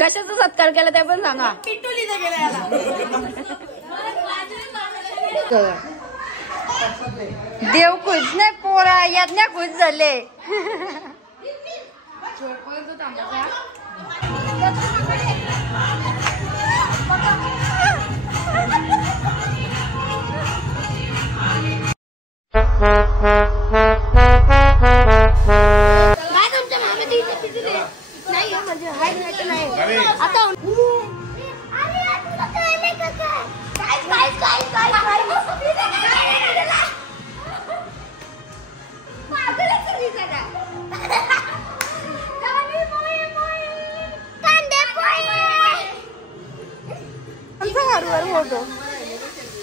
कशाचा सत्कार केला ते पण सांगा. देव खुश नाही पोरा यातल्या खुश झाले.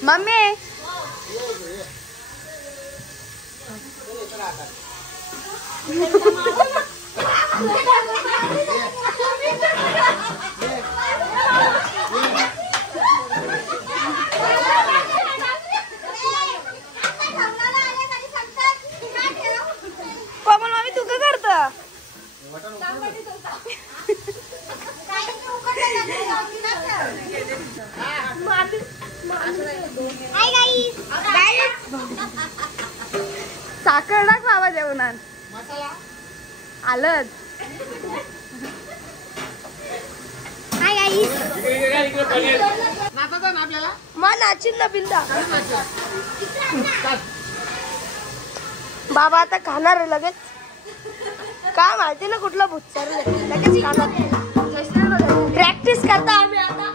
मम्मी कोमल मामी तू काय करता? साखर टाक बाबा जेवणात आलंच. नाचिन बिंदा बाबा आता खाणार लगेच. काय माहिती ना कुठला भुच्चार लगेच खाणार. प्रॅक्टिस करता आम्ही आता.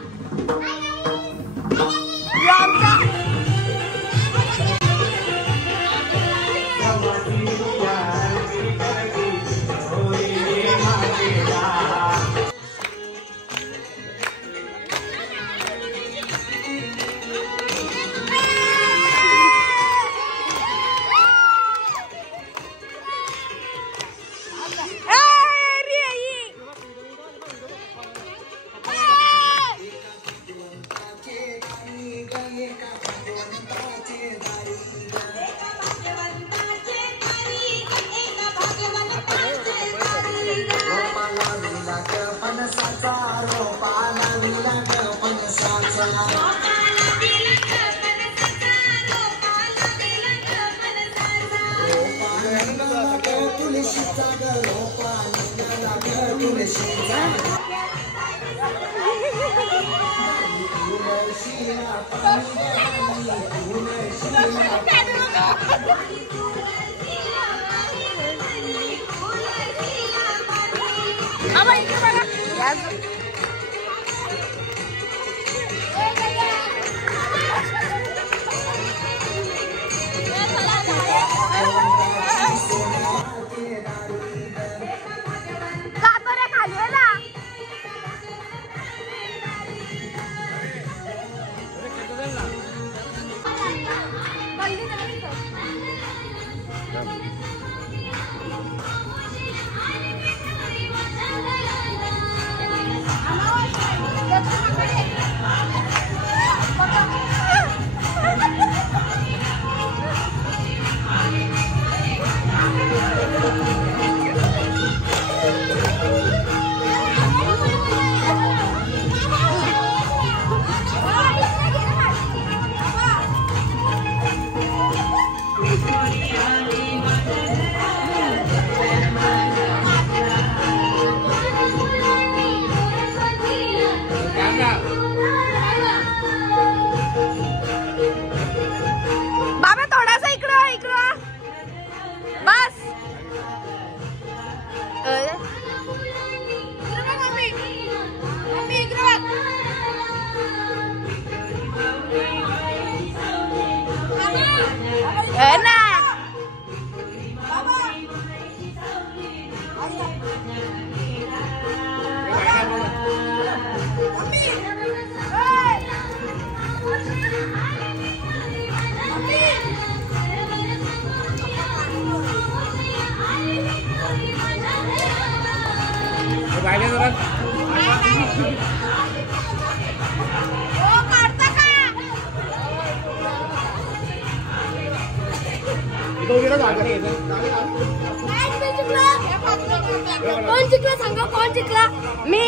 कौन जिंकला सांगा, कौन जिंकला? मी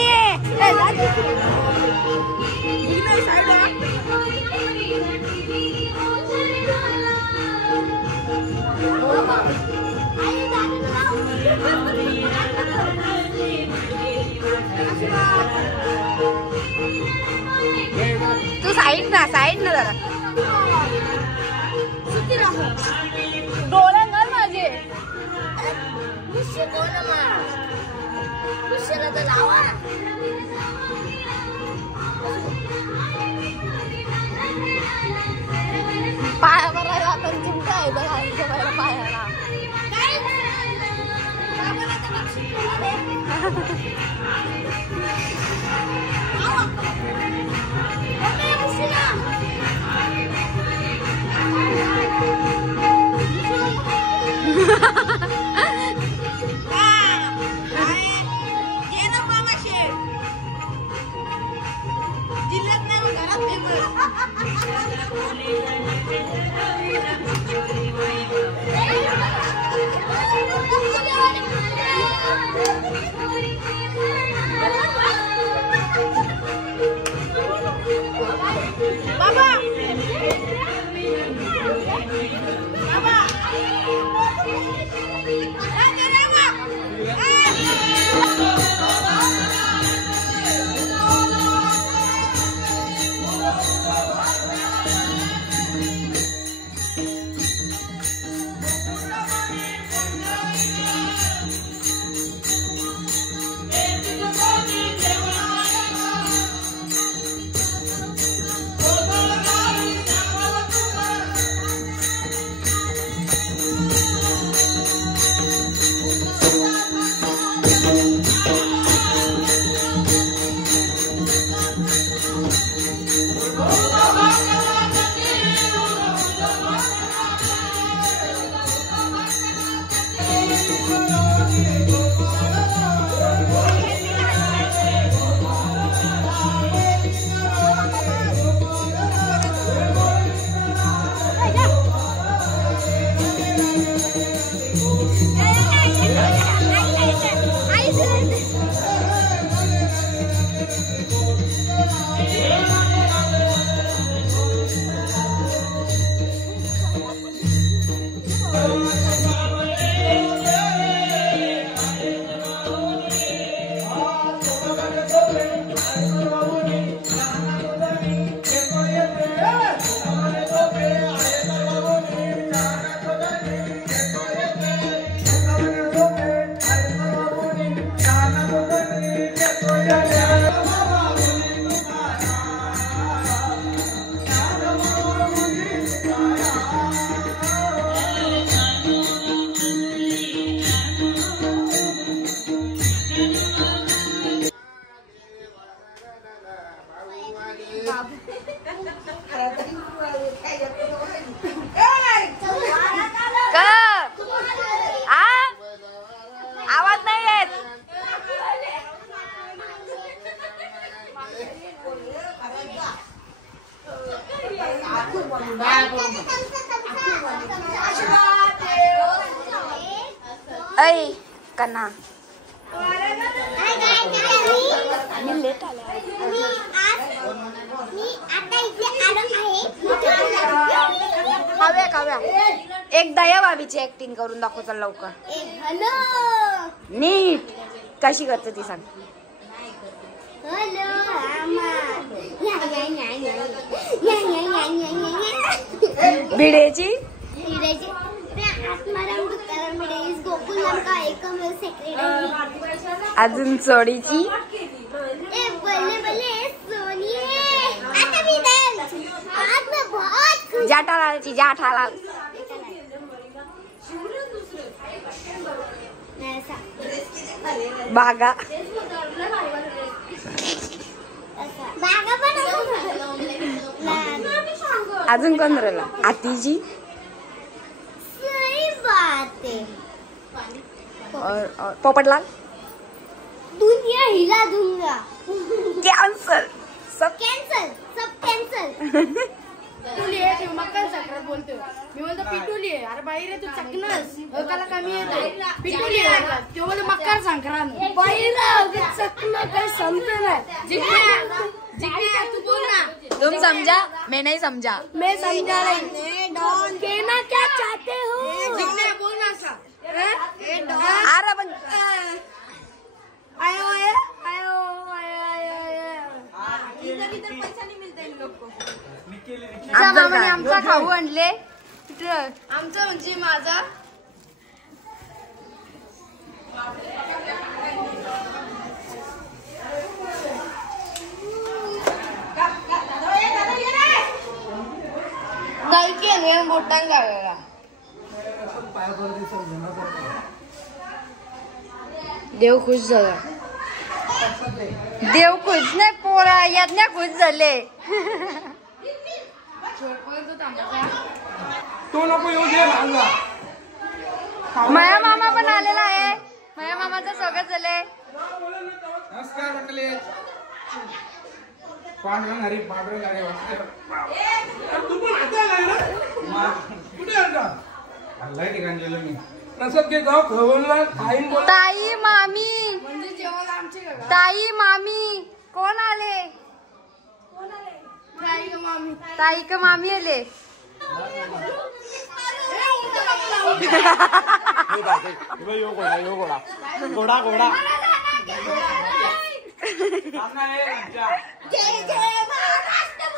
तू साईड ना जरा डोळे घाल माझे लावा पाया बरायला आपण चिमटा आहे पायाला आवाज नाही येत. ऐ कन्ना मी लेट आले. काव्या एक दया भाभीची ऍक्टिंग करून दाखव चल लवकर. नीट कशी करते ती सांग. भिडेची अजून चोडीची जाठालालची जाठालाल बागा अजून कोण राहिला आतीजी और पोपटलाल दुनिया हिला दूंगा. कैंसल सब कैंसल पिटुली आहे मकर संक्रांत बोलतो मी म्हणतो पिटुली आहे. अरे बाहेर तू चकनस एकाला कमी येतो पिटुरी तो बोल मकर संक्रांत बाहेर चकना काही समजत नाही तू बोल ना तुम समझा मैं नहीं समझा मैं समझा नहीं डॉन कहना क्या चाहते हो जिगने बोल ना सा आ रहा बन आयो आयो आयो इधर पैसा नहीं मिलता इन लोग को. आमच्या मामाने आमचा खाऊ आणले आमचा म्हणजे माझा काही केले मोठा गावाला देव खुश झाला देव खुश नाही पोरा यातल्या खुश झाले तो नको येऊ दे भांगा. माया मामा पण आलेला आहे माया मामाचं स्वागत झालंय नमस्कार म्हटले पांढरा हरी पांढरा गाडी वाटते तू पण आता आलाय ना कुठे आला आलाय ठिकाणलेलो मी प्रसाद घे गाव खवलला खाईन बोल ताई मामी म्हणजे जेवायला आमचे का ताई मामी कोण आले काय ग मामी ताई का मामी आले घोडा घोडा जय जय महाराष्ट्र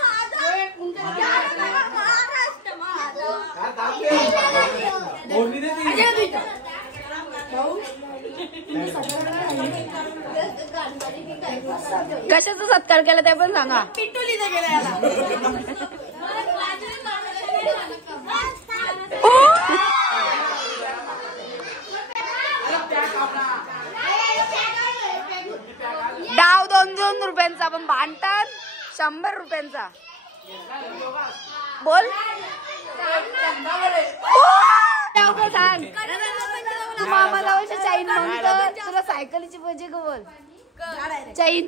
कशाचा सत्कार केला ते पण सांगा पिटुलीचा गेला याला डाव 2-2 रुपयांचा पण भांडतात 100 रुपयांचा बोल सांग मामा जावळची चाईन म्हणतो तुला सायकलीची पाहिजे का बोल चाईन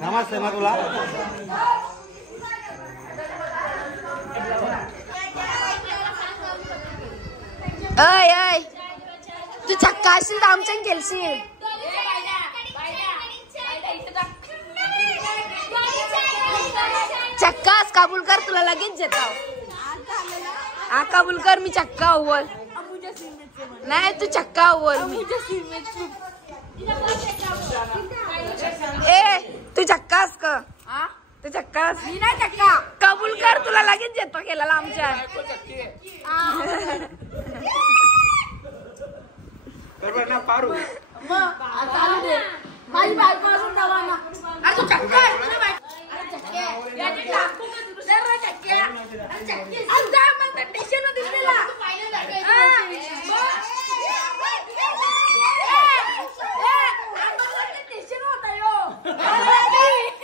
नमस्ते ना तुला अय अय तू छक्का असेल तर आमच्या खेळशील चक्कास काबूल कर तुला लगेच देतो हा काबूल कर मी चक्का अव्वल नाही तू चक्का अव्वल ए तू चक्कास का तू चक्कास मी नाही चक्का कबूल कर तुला लगेच देतो केला आमच्या पारू माझी बायको असून जावा ना अरे तू चक्का आहे तुझी बायको अरे चक्के याची टाकू का तुला सर्व चक्के अरे चक्के आज जा मग स्टेशन वर दिसलेला तू पाहिलं स्टेशन होता यो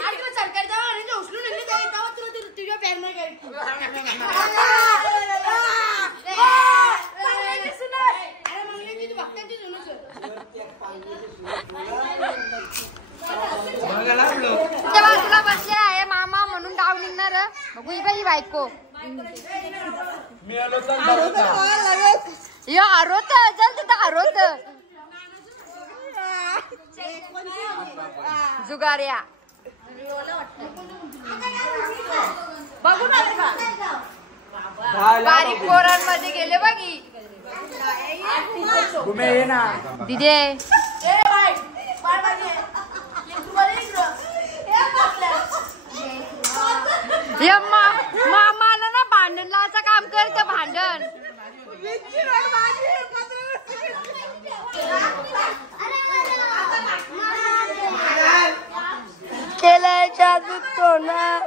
आज तू सरकार जावा आणि उचलून नेली तेव्हा तुला तुझ्या पॅन मध्ये गेली अरे मग किती बघता ती जुनच बाजूला बसले आहे मामा म्हणून डाव निघणार बघू ही बाई बायको मी आलो तर यो हरवत चल तिथं हरवत जुगार्या बघू ना बारीक पोरांमध्ये गेले बघी तुम्ही ये ना दिदे मामाला ना भांडण लावायचं काम करते भांडण केलाय जादू तो ना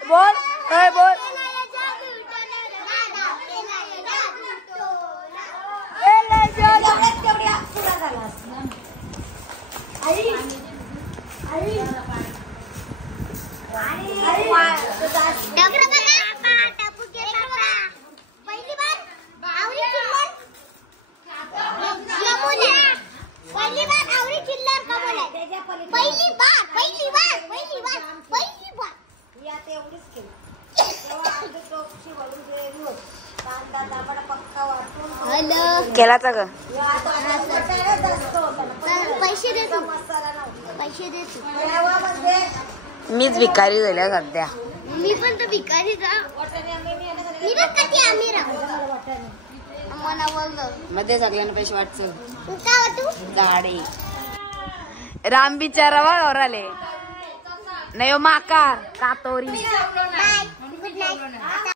बोल काय बोल पहिली हॅलो केलाचा ग पैसे देतो मीच भिकारी झाल्या सध्या. मी पण तर भिकारी मला बोलतो मध्ये सगळ्यांना पैसे वाटचं का तू झाडे राम बिचारा वा आले नाही माका कातोरी बाय गुड नाईट